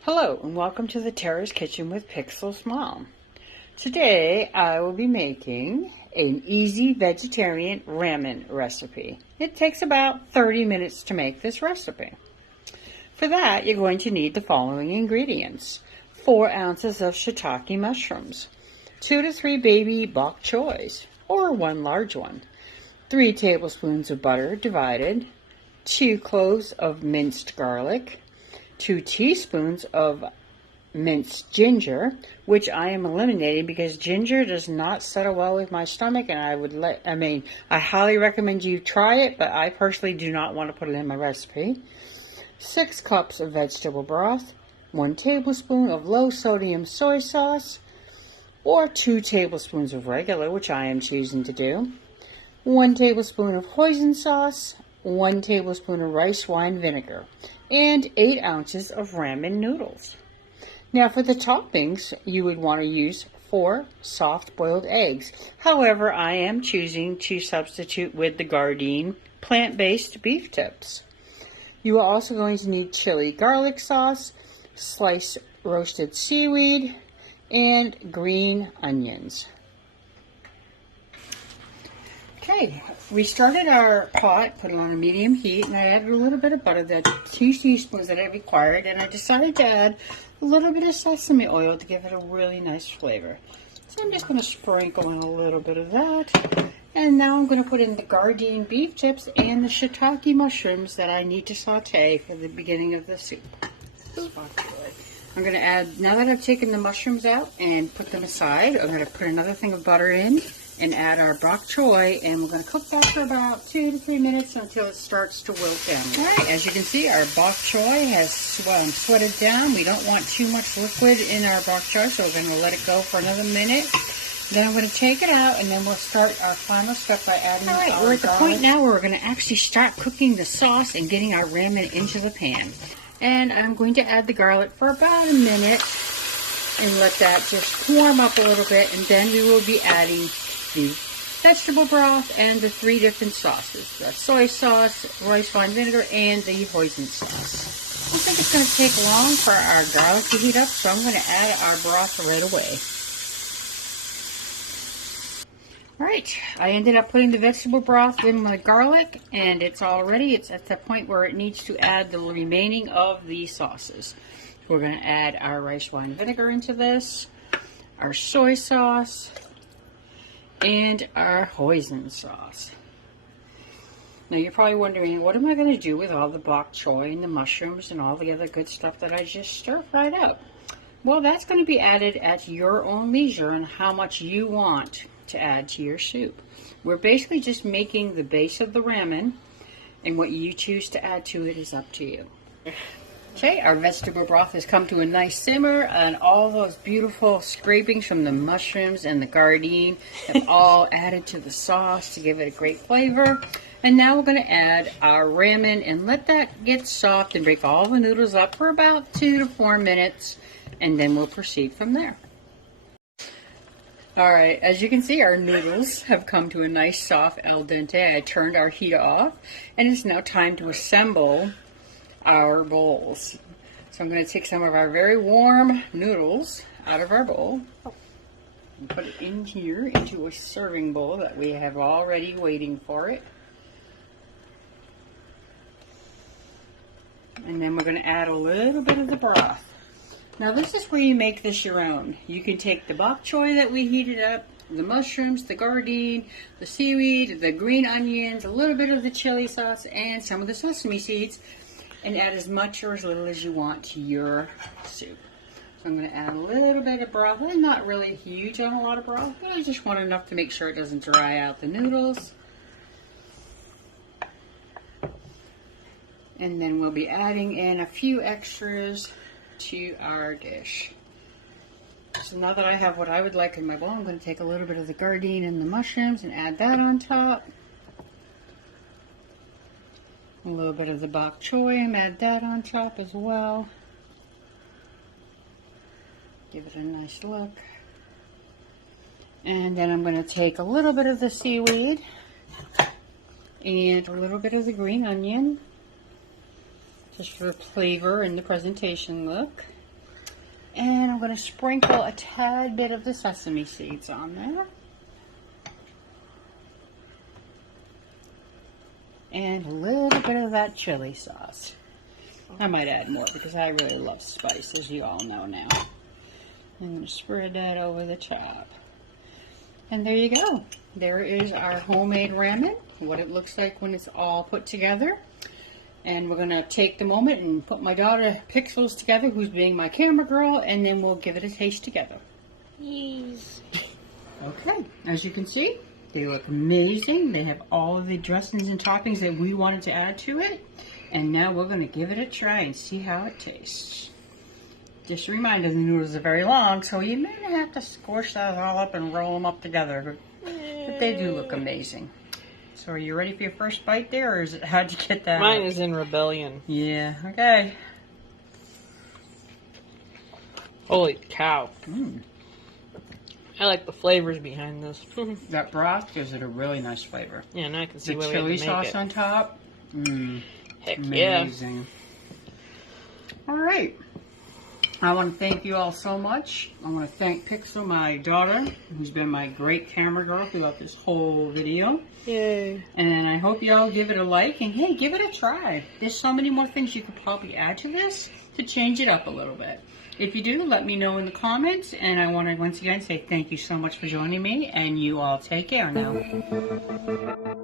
Hello and welcome to the Terra's Kitchen with Pixel's Mom. Today I will be making an easy vegetarian ramen recipe. It takes about 30 minutes to make this recipe. For that you're going to need the following ingredients. 4 ounces of shiitake mushrooms, 2 to 3 baby bok choys, or 1 large one, 3 tablespoons of butter divided, 2 cloves of minced garlic, 2 teaspoons of minced ginger, which I am eliminating because ginger does not settle well with my stomach, and I highly recommend you try it, but I personally do not want to put it in my recipe. 6 cups of vegetable broth, 1 tablespoon of low sodium soy sauce, or 2 tablespoons of regular, which I am choosing to do, 1 tablespoon of hoisin sauce, 1 tablespoon of rice wine vinegar, and 8 ounces of ramen noodles. Now for the toppings, you would want to use 4 soft boiled eggs. However, I am choosing to substitute with the Gardein plant-based beef tips. You are also going to need chili garlic sauce, sliced roasted seaweed, and green onions. Okay, we started our pot, put it on a medium heat, and I added a little bit of butter, the 2 teaspoons that I required, and I decided to add a little bit of sesame oil to give it a really nice flavor. So I'm just going to sprinkle in a little bit of that, and now I'm going to put in the Gardein beef tips and the shiitake mushrooms that I need to saute for the beginning of the soup. I'm going to add, now that I've taken the mushrooms out and put them aside, I'm going to put another thing of butter in and add our bok choy, and we're going to cook that for about 2 to 3 minutes until it starts to wilt down. Alright, as you can see, our bok choy has sweated down. We don't want too much liquid in our bok choy, so we're going to let it go for another minute. Then I'm going to take it out, and then we'll start our final step by adding our garlic. We're at the point now where we're going to actually start cooking the sauce and getting our ramen into the pan. And I'm going to add the garlic for about a minute and let that just warm up a little bit, and then we will be adding the vegetable broth and the 3 different sauces, the soy sauce, rice wine vinegar, and the hoisin sauce. I think it's going to take long for our garlic to heat up, so I'm going to add our broth right away. Alright, I ended up putting the vegetable broth in my garlic, and it's all ready. It's at the point where it needs to add the remaining of the sauces. We're going to add our rice wine vinegar into this, our soy sauce, and our hoisin sauce. Now you're probably wondering, what am I going to do with all the bok choy and the mushrooms and all the other good stuff that I just stir-fried up? Well, that's going to be added at your own leisure and how much you want to add to your soup. We're basically just making the base of the ramen, and what you choose to add to it is up to you. Okay, our vegetable broth has come to a nice simmer, and all those beautiful scrapings from the mushrooms and the Gardein have all added to the sauce to give it a great flavor. And now we're going to add our ramen and let that get soft and break all the noodles up for about 2 to 4 minutes, and then we'll proceed from there. Alright, as you can see, our noodles have come to a nice soft al dente. I turned our heat off, and it's now time to assemble our bowls. So I'm going to take some of our very warm noodles out of our bowl and put it in here into a serving bowl that we have already waiting for it. And then we're going to add a little bit of the broth. Now this is where you make this your own. You can take the bok choy that we heated up, the mushrooms, the Gardein, the seaweed, the green onions, a little bit of the chili sauce, and some of the sesame seeds, and add as much or as little as you want to your soup. So I'm going to add a little bit of broth. I'm not really huge on a lot of broth, but I just want enough to make sure it doesn't dry out the noodles. And then we'll be adding in a few extras to our dish. So now that I have what I would like in my bowl, I'm going to take a little bit of the Gardein and the mushrooms and add that on top. A little bit of the bok choy and add that on top as well. Give it a nice look. And then I'm going to take a little bit of the seaweed and a little bit of the green onion just for the flavor and the presentation look. And I'm going to sprinkle a tad bit of the sesame seeds on there. And a little bit of that chili sauce. I might add more because I really love spice, as you all know now. I'm going to spread that over the top. And there you go. There is our homemade ramen, what it looks like when it's all put together. And we're going to take the moment and put my daughter Pixels together, who's being my camera girl, and then we'll give it a taste together. Yes. Okay, as you can see, they look amazing. They have all of the dressings and toppings that we wanted to add to it. And now we're going to give it a try and see how it tastes. Just a reminder, the noodles are very long, so you may have to squish that all up and roll them up together. But they do look amazing. So are you ready for your first bite there, or is it, how'd you get that? Mine is in rebellion. Yeah, okay. Holy cow. Mm. I like the flavors behind this. That broth gives it a really nice flavor. Yeah, and I can see The why we chili had to make sauce it. on top. Heck Amazing. All right. I want to thank you all so much. I want to thank Pixel, my daughter, who's been my great camera girl throughout this whole video. Yeah. Yay. And I hope y'all give it a like, and hey, give it a try. There's so many more things you could probably add to this to change it up a little bit. If you do, let me know in the comments, and I want to once again say thank you so much for joining me, and you all take care now.